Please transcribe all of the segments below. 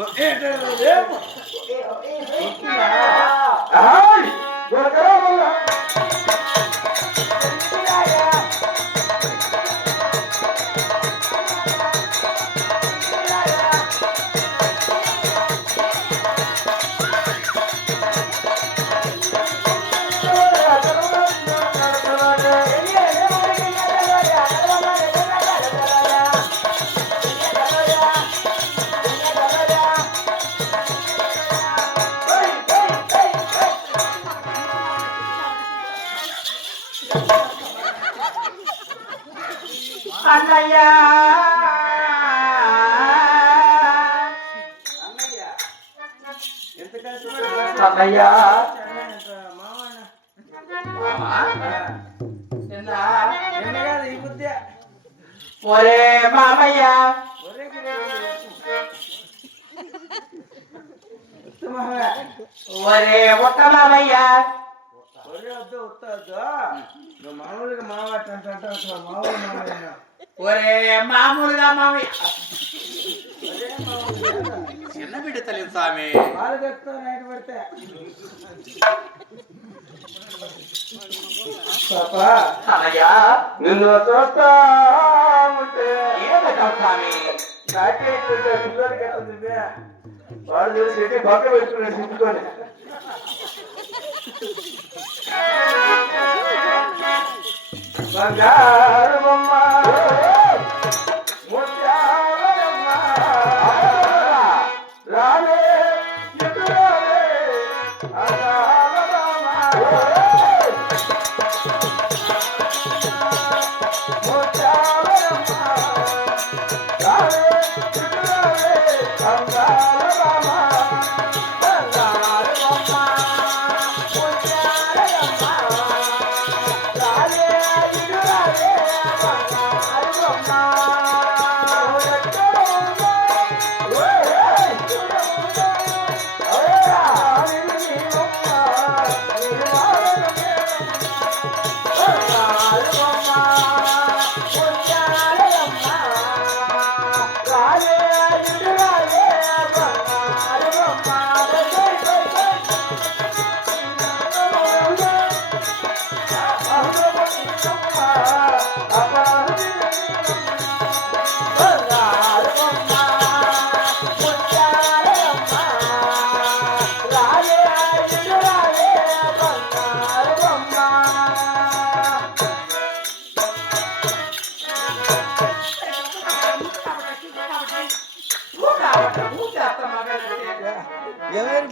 అన్నయ్యా ఒరే మామయ్య ఒరే ఒక్క మామయ్య మామూలుగా మావాట మామూలు మామయ్య ఒరే మామూలుగా మామయ్య చిన్న బిడ్డ తల్లి స్వామి. తెస్తా నైట్ పడితే. పాపా నిన్ను చూస్తా ఉంటే స్వామి వాడు చూసి బంగారు బొమ్మ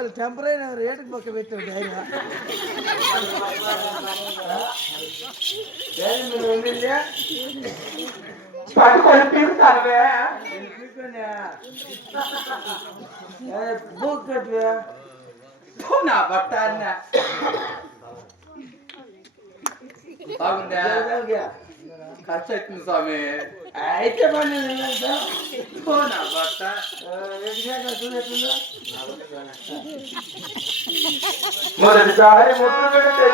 ఎవరి మళ్ళీ టెంపరీ రేటుకి పక్క పెట్టాడు ఆయన. పట్టుకొని పీకుతానువే బుక్ కట్టువే. ఫు, నా బట్ట అన్న. బాగుందా? ఖర్చు అవుతుంది స్వామి. అయితే పని ఫు, నా పెడితే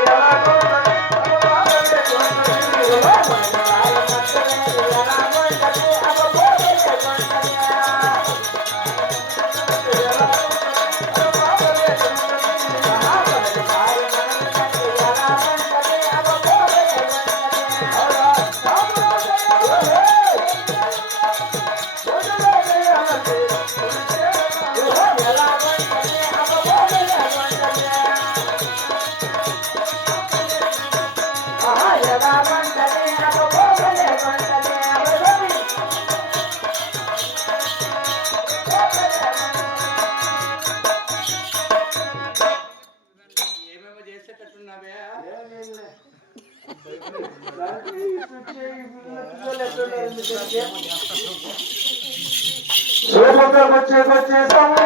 వచ్చే వచ్చేసాము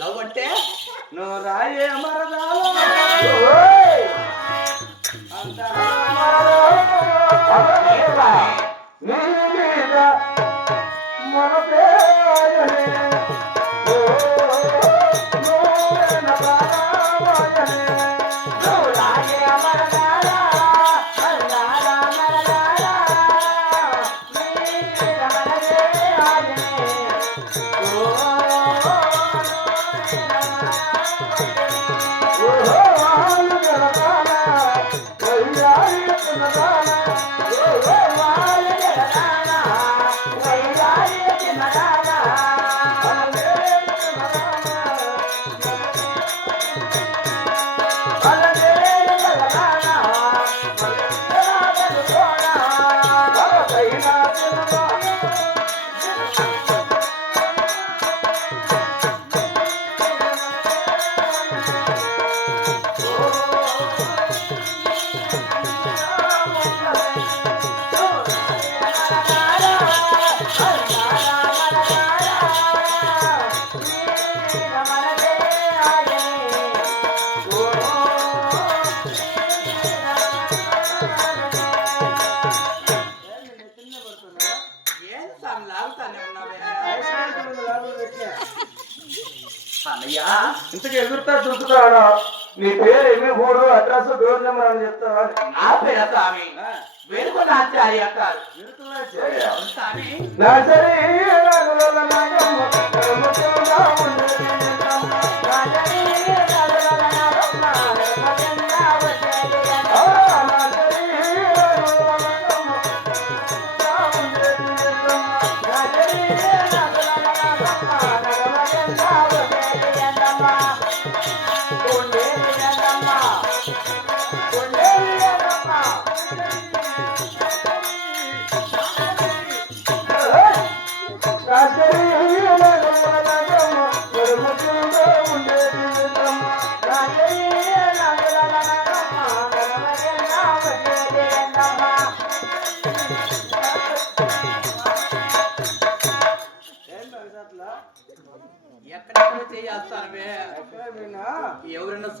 లవ్ అంటే? నువ్వు రాయే మరదాలో ఏం అన్నయ్య ఇంతకు ఎదురుతా చూస్తున్నాడు నీ పేరు ఏమి ఊరు అడ్రస్ డోర్ నెంబర్ అని చెప్తావా నా పేరు స్వామి? వేడుకొని ఆచార్య అంటారు. అవును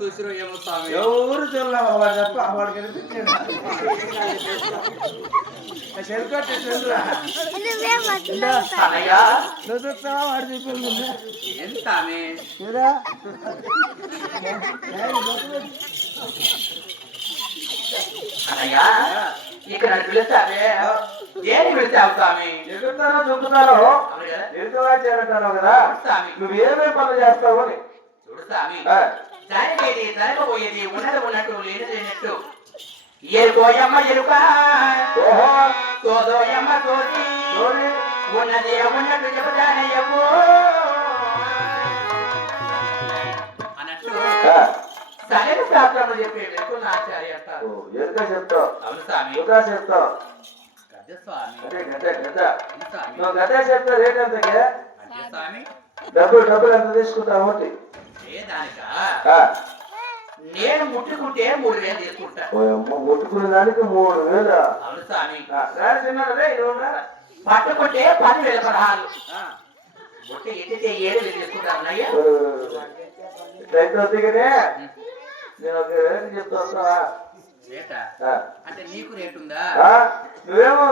చూసిరో ఏమో స్వామి? ఎవరు చూడలేము వాడు తప్ప వాడు కనిపించాడు చెరుకట్టు చూడరా అన్నయ్య నువ్వు చూస్తావా? వాడు చెప్పింది ఏం స్వామి? చూడా అన్నయ్య ఇక్కడ పిలుస్తావే? స్వామి? ఎగురుతారో చేరతారో కదా? పనులు చేస్తావు అని. స్వామి జరిగేది జరగబోయేది ఉన్నది ఉన్నట్టు లేని లేనట్టు. ఎరుకోయమ్మ ఎరుక సోది సోది. ఉన్నది ఉన్నట్టు చెబుతానయ్యవు అన్నట్టు. సరైన శాస్త్రంలో చెప్పే వెతుకున్న ఆచార్య అంటారు. ఎరుక చెప్తావు. అవును స్వామి. యుగా చెప్తావు. గత చెప్తే రేట్ డబ్బులు డబ్బులు ఎంత తీసుకుంటావు? ఒకటి. నేను ముట్టుకుంటే మూడు వేలు తీసుకుంటా. ఓ అమ్మ, ముట్టుకునే దానికి మూడు వేలు? అవును స్వామి. పట్టుకుంటే పదివేల పదహారు. ఆ, బుట్ట ఎత్తితే ఏడు వేలు తీసుకుంటారు అన్నయ్య. నేను ఒక చెప్తా వస్తావా? రేటా. అంటే నీకు రేటు ఉందా? నువ్వేమో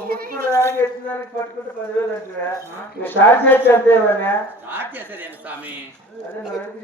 ముట్టుకున్న దానికి ఎత్తిన దానికి పట్టుకుంటే పదివేలు అంటే నువ్వు స్టార్ట్ చేసి అంతేవనే స్టార్ట్ చేసేదేంటి స్వామి? అదే నువ్వు ఎందుకు